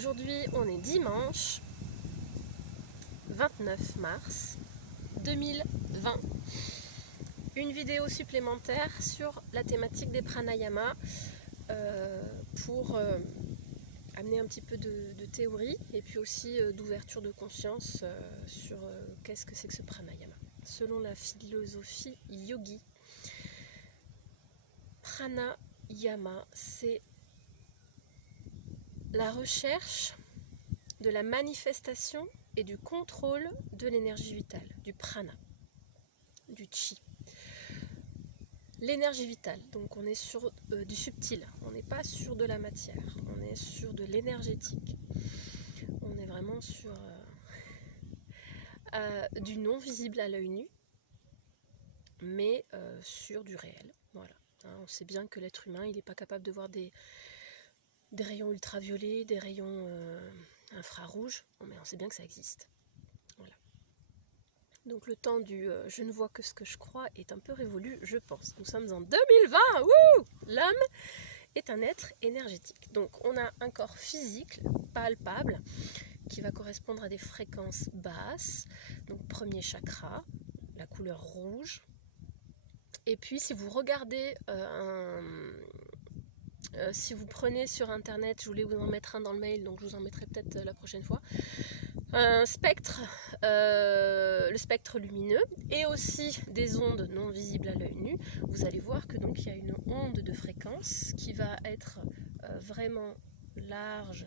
Aujourd'hui, on est dimanche 29 mars 2020. Une vidéo supplémentaire sur la thématique des pranayama pour amener un petit peu de théorie et puis aussi d'ouverture de conscience sur qu'est-ce que c'est que ce pranayama. Selon la philosophie yogi, pranayama, c'est la recherche de la manifestation et du contrôle de l'énergie vitale, du prana, du chi. L'énergie vitale, donc on est sur du subtil, on n'est pas sur de la matière, on est sur de l'énergétique. On est vraiment sur du non visible à l'œil nu, mais sur du réel. Voilà. On sait bien que l'être humain, il n'est pas capable de voir des rayons ultraviolets, des rayons infrarouges, mais on sait bien que ça existe. Voilà. Donc le temps du je ne vois que ce que je crois est un peu révolu, je pense. Nous sommes en 2020, wouh! L'homme est un être énergétique. Donc on a un corps physique, palpable, qui va correspondre à des fréquences basses. Donc premier chakra, la couleur rouge. Et puis si vous regardez si vous prenez sur internet, je voulais vous en mettre un dans le mail, donc je vous en mettrai peut-être la prochaine fois, un spectre, le spectre lumineux et aussi des ondes non visibles à l'œil nu, vous allez voir que donc il y a une onde de fréquence qui va être vraiment large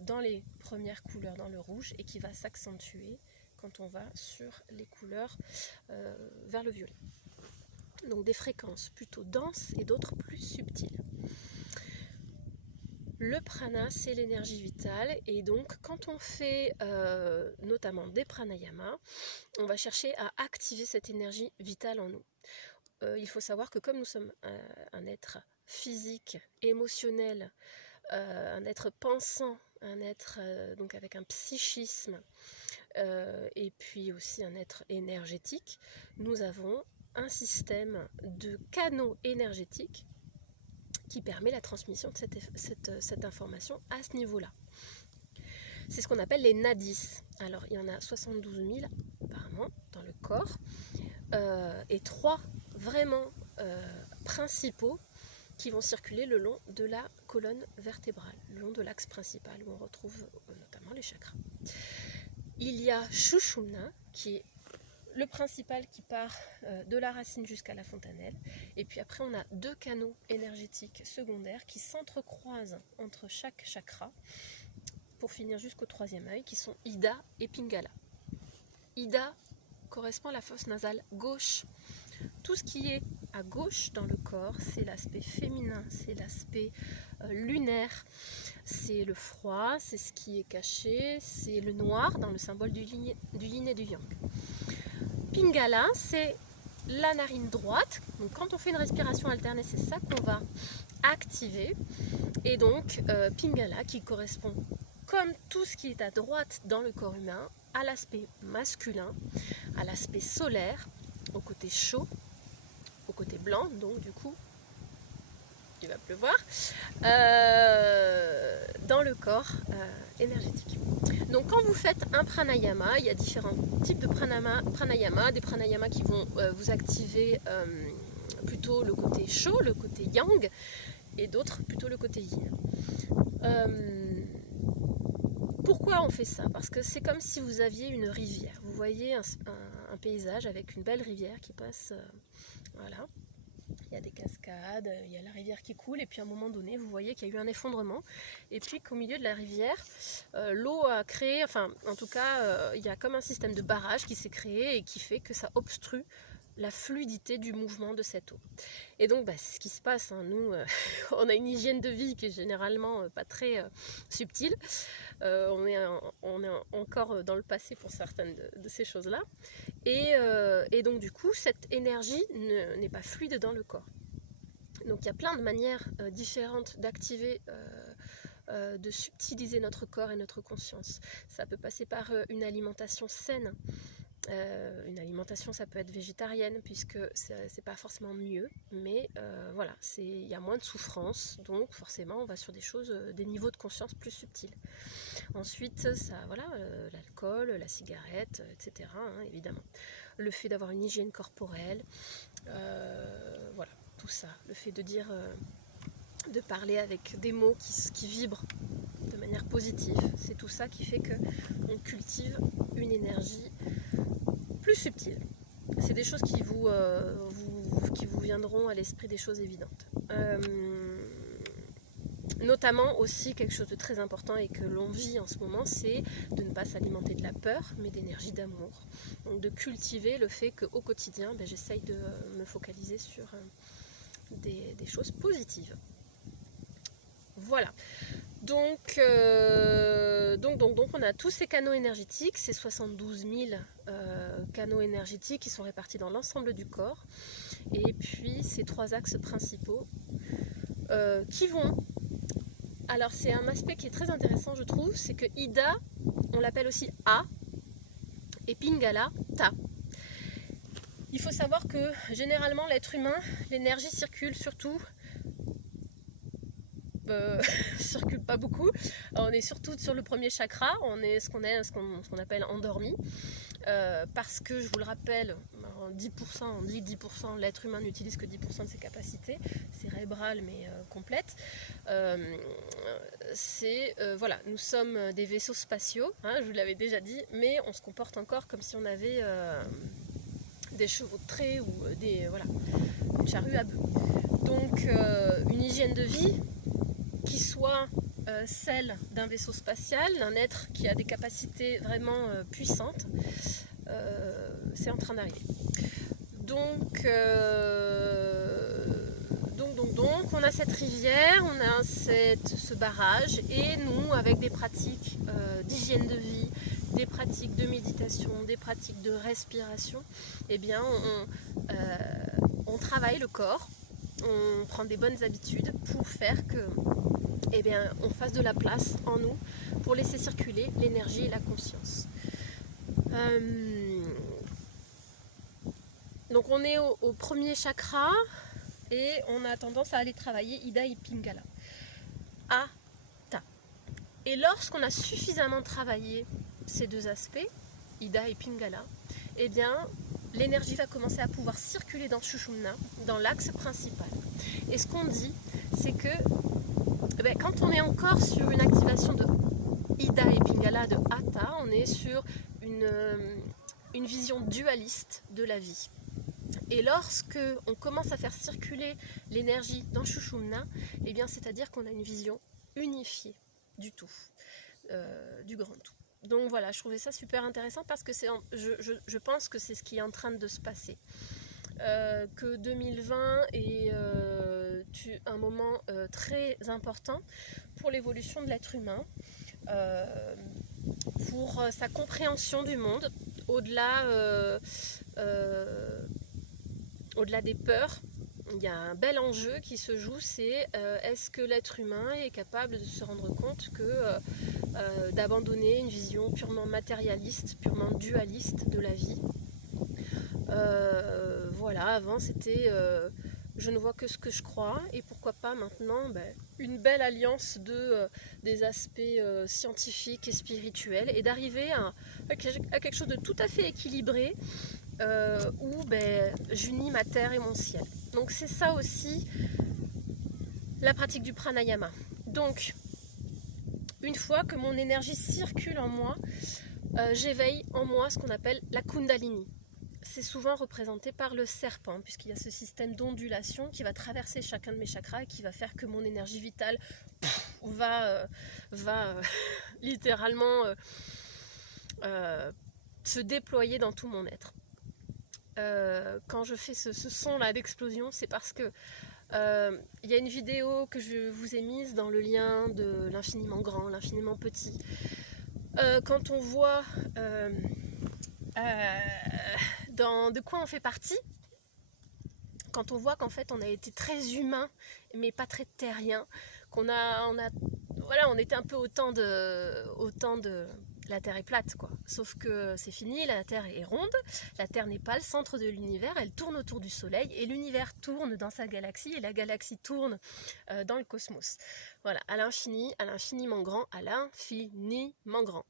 dans les premières couleurs, dans le rouge, et qui va s'accentuer quand on va sur les couleurs vers le violet. Donc des fréquences plutôt denses et d'autres plus subtiles. Le prana, c'est l'énergie vitale, et donc quand on fait notamment des pranayama, on va chercher à activer cette énergie vitale en nous. Il faut savoir que comme nous sommes un être physique, émotionnel, un être pensant, un être donc avec un psychisme, et puis aussi un être énergétique, nous avons un système de canaux énergétiques qui permet la transmission de cette information à ce niveau-là. C'est ce qu'on appelle les nadis. Alors il y en a 72 000 apparemment dans le corps, et 3 vraiment principaux qui vont circuler le long de la colonne vertébrale, le long de l'axe principal où on retrouve notamment les chakras. Il y a Shushumna qui est le principal qui part de la racine jusqu'à la fontanelle, et puis après on a 2 canaux énergétiques secondaires qui s'entrecroisent entre chaque chakra pour finir jusqu'au 3e œil, qui sont Ida et Pingala. Ida correspond à la fosse nasale gauche. Tout ce qui est à gauche dans le corps, c'est l'aspect féminin, c'est l'aspect lunaire, c'est le froid, c'est ce qui est caché, c'est le noir dans le symbole du yin et du yang. Pingala, c'est la narine droite. Donc quand on fait une respiration alternée, c'est ça qu'on va activer. Et donc Pingala qui correspond, comme tout ce qui est à droite dans le corps humain, à l'aspect masculin, à l'aspect solaire, au côté chaud, au côté blanc, donc du coup il va pleuvoir, dans le corps énergétique. Donc quand vous faites un pranayama, il y a différents types de pranayama, des pranayamas qui vont vous activer plutôt le côté chaud, le côté yang, et d'autres plutôt le côté yin. Pourquoi on fait ça? Parce que c'est comme si vous aviez une rivière. Vous voyez un paysage avec une belle rivière qui passe, voilà. Il y a des cascades, il y a la rivière qui coule, et puis à un moment donné, vous voyez qu'il y a eu un effondrement, et puis qu'au milieu de la rivière, l'eau a créé, enfin en tout cas, il y a comme un système de barrage qui s'est créé et qui fait que ça obstrue la fluidité du mouvement de cette eau. Et donc c'est ce qui se passe, hein. Nous, on a une hygiène de vie qui est généralement pas très subtile, on est encore dans le passé pour certaines de ces choses-là, et donc du coup cette énergie n'est pas fluide dans le corps. Donc il y a plein de manières différentes d'activer, de subtiliser notre corps et notre conscience. Ça peut passer par une alimentation saine, Une alimentation, ça peut être végétarienne, puisque c'est pas forcément mieux, mais voilà, il y a moins de souffrance, donc forcément on va sur des choses, des niveaux de conscience plus subtils. Ensuite, voilà, l'alcool, la cigarette, etc., hein, évidemment. Le fait d'avoir une hygiène corporelle, voilà, tout ça. Le fait de dire, de parler avec des mots qui vibrent de manière positive, c'est tout ça qui fait qu'on cultive une énergie plus subtile. C'est des choses qui vous viendront à l'esprit, des choses évidentes. Notamment aussi quelque chose de très important et que l'on vit en ce moment, c'est de ne pas s'alimenter de la peur, mais d'énergie d'amour. Donc de cultiver le fait qu'au quotidien, j'essaye de me focaliser sur des choses positives. Voilà. Donc, on a tous ces canaux énergétiques, ces 72 000 canaux énergétiques qui sont répartis dans l'ensemble du corps. Et puis ces 3 axes principaux qui vont... Alors c'est un aspect qui est très intéressant, je trouve, c'est que Ida, on l'appelle aussi A, et Pingala, Ta. Il faut savoir que généralement l'être humain, l'énergie circule surtout... circule pas beaucoup. On est surtout sur le premier chakra, on est ce qu'on appelle endormi, parce que je vous le rappelle, 10%, on dit 10%, l'être humain n'utilise que 10% de ses capacités cérébrales mais complètes. Voilà, nous sommes des vaisseaux spatiaux, hein, je vous l'avais déjà dit, mais on se comporte encore comme si on avait des chevaux de trait ou voilà, une charrue à bœufs. Donc une hygiène de vie qui soit celle d'un vaisseau spatial, d'un être qui a des capacités vraiment puissantes, c'est en train d'arriver. Donc, on a cette rivière, on a ce barrage, et nous, avec des pratiques d'hygiène de vie, des pratiques de méditation, des pratiques de respiration, eh bien, on travaille le corps, on prend des bonnes habitudes pour faire que, eh bien, on fasse de la place en nous pour laisser circuler l'énergie et la conscience. Donc on est au premier chakra et on a tendance à aller travailler Ida et Pingala. Ta. Et lorsqu'on a suffisamment travaillé ces 2 aspects, Ida et Pingala, eh bien l'énergie va commencer à pouvoir circuler dans Sushumna, dans l'axe principal. Et ce qu'on dit, c'est que quand on est encore sur une activation de Ida et Pingala, de Atta, on est sur une vision dualiste de la vie. Et lorsque on commence à faire circuler l'énergie dans Sushumna, eh bien c'est-à-dire qu'on a une vision unifiée du tout, du grand tout. Donc voilà, je trouvais ça super intéressant parce que je pense que c'est ce qui est en train de se passer. Que 2020 est un moment très important pour l'évolution de l'être humain, pour sa compréhension du monde, au-delà des peurs. Il y a un bel enjeu qui se joue, c'est est-ce que l'être humain est capable de se rendre compte que d'abandonner une vision purement matérialiste, purement dualiste de la vie. Voilà, avant c'était je ne vois que ce que je crois, et pourquoi pas maintenant une belle alliance des aspects scientifiques et spirituels, et d'arriver à quelque chose de tout à fait équilibré, où j'unis ma terre et mon ciel. Donc c'est ça aussi la pratique du pranayama. Donc une fois que mon énergie circule en moi, j'éveille en moi ce qu'on appelle la kundalini. C'est souvent représenté par le serpent, puisqu'il y a ce système d'ondulation qui va traverser chacun de mes chakras et qui va faire que mon énergie vitale va littéralement se déployer dans tout mon être. Quand je fais ce son-là d'explosion, c'est parce que il y a une vidéo que je vous ai mise dans le lien de l'infiniment grand, l'infiniment petit. Quand on voit de quoi on fait partie, quand on voit qu'en fait on a été très humain mais pas très terrien, qu'on on était un peu autant de la Terre est plate, quoi. Sauf que c'est fini, la Terre est ronde, la Terre n'est pas le centre de l'univers, elle tourne autour du Soleil, et l'univers tourne dans sa galaxie, et la galaxie tourne dans le cosmos. Voilà, à l'infiniment grand, à l'infiniment grand.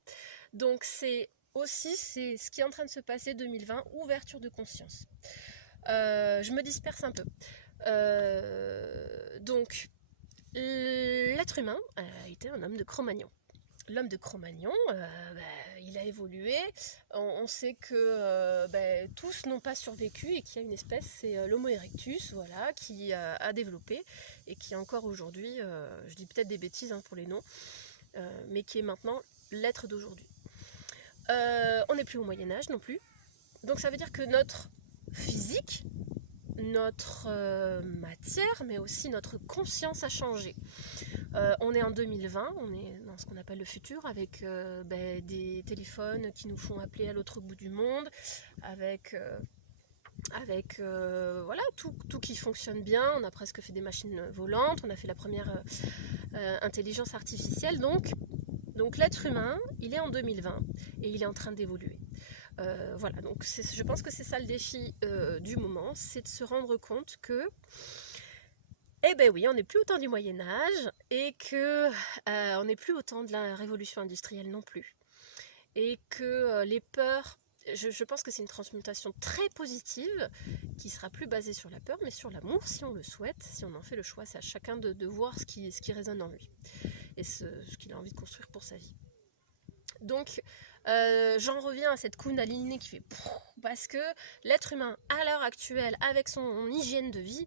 Donc c'est aussi ce qui est en train de se passer 2020, ouverture de conscience. Je me disperse un peu. Donc, l'être humain a été un homme de Cro-Magnon. L'homme de Cro-Magnon, il a évolué. On sait que tous n'ont pas survécu et qu'il y a une espèce, c'est l'Homo erectus, voilà, qui a développé et qui encore aujourd'hui, je dis peut-être des bêtises pour les noms, mais qui est maintenant l'être d'aujourd'hui. On n'est plus au Moyen-Âge non plus. Donc ça veut dire que notre physique, notre matière, mais aussi notre conscience a changé. On est en 2020, on est dans ce qu'on appelle le futur, avec des téléphones qui nous font appeler à l'autre bout du monde, avec voilà, tout qui fonctionne bien. On a presque fait des machines volantes, on a fait la première intelligence artificielle. Donc l'être humain, il est en 2020 et il est en train d'évoluer. Voilà, donc je pense que c'est ça le défi du moment, c'est de se rendre compte que, eh ben oui, on n'est plus au temps du Moyen-Âge et que on n'est plus au temps de la révolution industrielle non plus. Et que les peurs, je pense que c'est une transmutation très positive qui sera plus basée sur la peur, mais sur l'amour si on le souhaite, si on en fait le choix. C'est à chacun de voir ce qui résonne en lui et ce qu'il a envie de construire pour sa vie. Donc, j'en reviens à cette Kundalini qui fait parce que l'être humain, à l'heure actuelle, avec son hygiène de vie,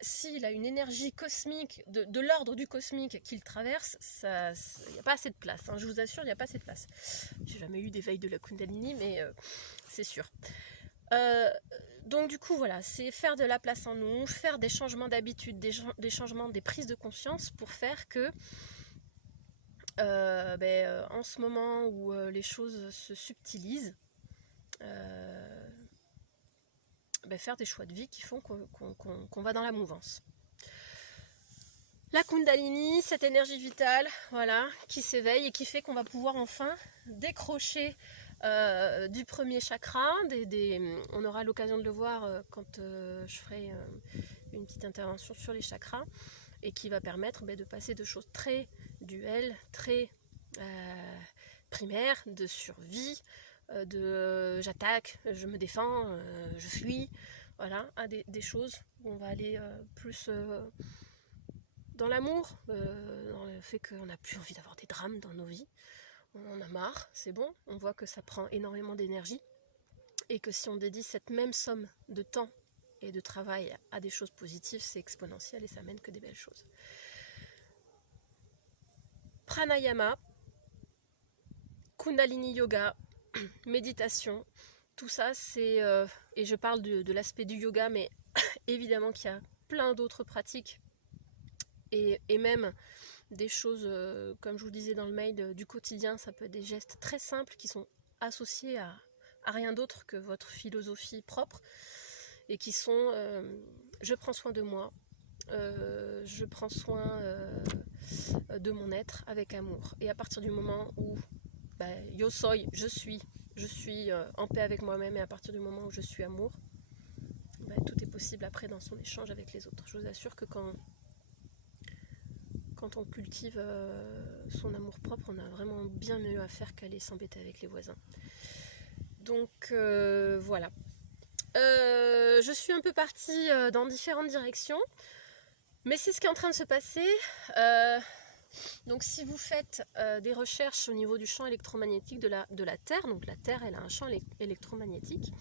s'il a une énergie cosmique, de l'ordre du cosmique qu'il traverse, il n'y a pas assez de place. Je vous assure, il n'y a pas assez de place. J'ai jamais eu d'éveil de la Kundalini, mais c'est sûr. Donc du coup, voilà, c'est faire de la place en nous, faire des changements d'habitude, des changements, des prises de conscience pour faire que en ce moment où les choses se subtilisent, faire des choix de vie qui font qu'on va dans la mouvance. La Kundalini, cette énergie vitale, voilà, qui s'éveille et qui fait qu'on va pouvoir enfin décrocher du premier chakra. On aura l'occasion de le voir quand je ferai une petite intervention sur les chakras, et qui va permettre de passer de choses très duelles, très primaires, de survie, j'attaque, je me défends, je fuis, voilà, à des choses où on va aller plus dans l'amour, dans le fait qu'on n'a plus envie d'avoir des drames dans nos vies, on en a marre, c'est bon, on voit que ça prend énormément d'énergie, et que si on dédie cette même somme de temps et de travail à des choses positives, c'est exponentiel et ça mène que des belles choses. Pranayama, Kundalini Yoga, méditation, tout ça c'est, et je parle de l'aspect du yoga, mais évidemment qu'il y a plein d'autres pratiques, et même des choses, comme je vous disais dans le mail, du quotidien. Ça peut être des gestes très simples qui sont associés à rien d'autre que votre philosophie propre, et qui sont je prends soin de moi, je prends soin de mon être avec amour. Et à partir du moment où yo soy, je suis en paix avec moi-même, et à partir du moment où je suis amour, tout est possible après dans son échange avec les autres. Je vous assure que quand on cultive son amour propre, on a vraiment bien mieux à faire qu'aller s'embêter avec les voisins. Donc voilà. Je suis un peu partie dans différentes directions, mais c'est ce qui est en train de se passer. Donc si vous faites des recherches au niveau du champ électromagnétique de la Terre, donc la Terre elle a un champ électromagnétique,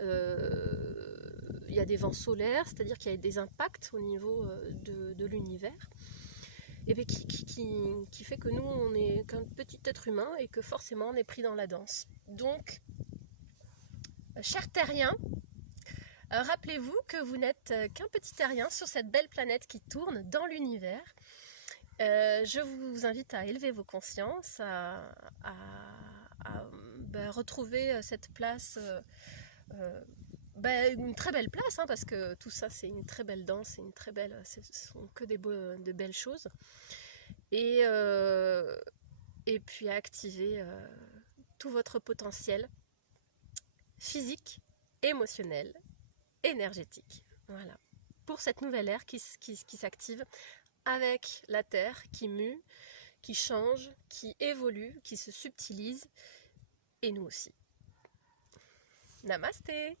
il y a des vents solaires, c'est-à-dire qu'il y a des impacts au niveau de l'univers, et bien qui fait que nous on est qu'un petit être humain et que forcément on est pris dans la danse. Donc chers terriens, rappelez-vous que vous n'êtes qu'un petit terrien sur cette belle planète qui tourne dans l'univers. Je vous invite à élever vos consciences, à retrouver cette place, une très belle place, parce que tout ça c'est une très belle danse, ce sont que de belles choses. Et et puis à activer tout votre potentiel physique, émotionnel, énergétique. Voilà. Pour cette nouvelle ère qui s'active avec la Terre qui mue, qui change, qui évolue, qui se subtilise, et nous aussi. Namasté!